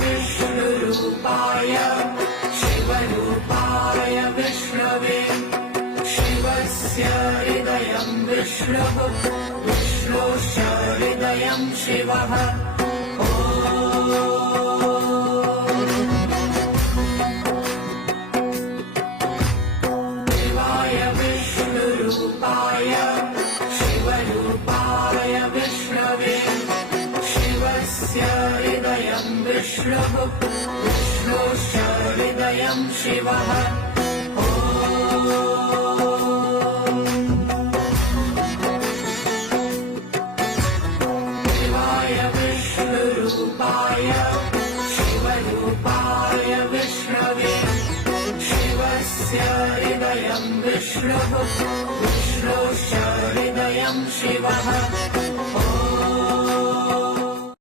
विष्णुरूपाय शिवरूपाय विष्णवे शिवस्य हृदयं विष्णुः विष्णोश्च हृदयं शिवः देवाय विष्णुरूपाय शिवरूपाय विष्णवे शिवस्य हृदयं विष्णुः विष्णोश्च हृदयं शिवः देवाय विष्णुरूपाय शिवरूपाय विष्णवे शिवस्य हृदयं विष्णुः विष्णोश्च हृदयं शिवः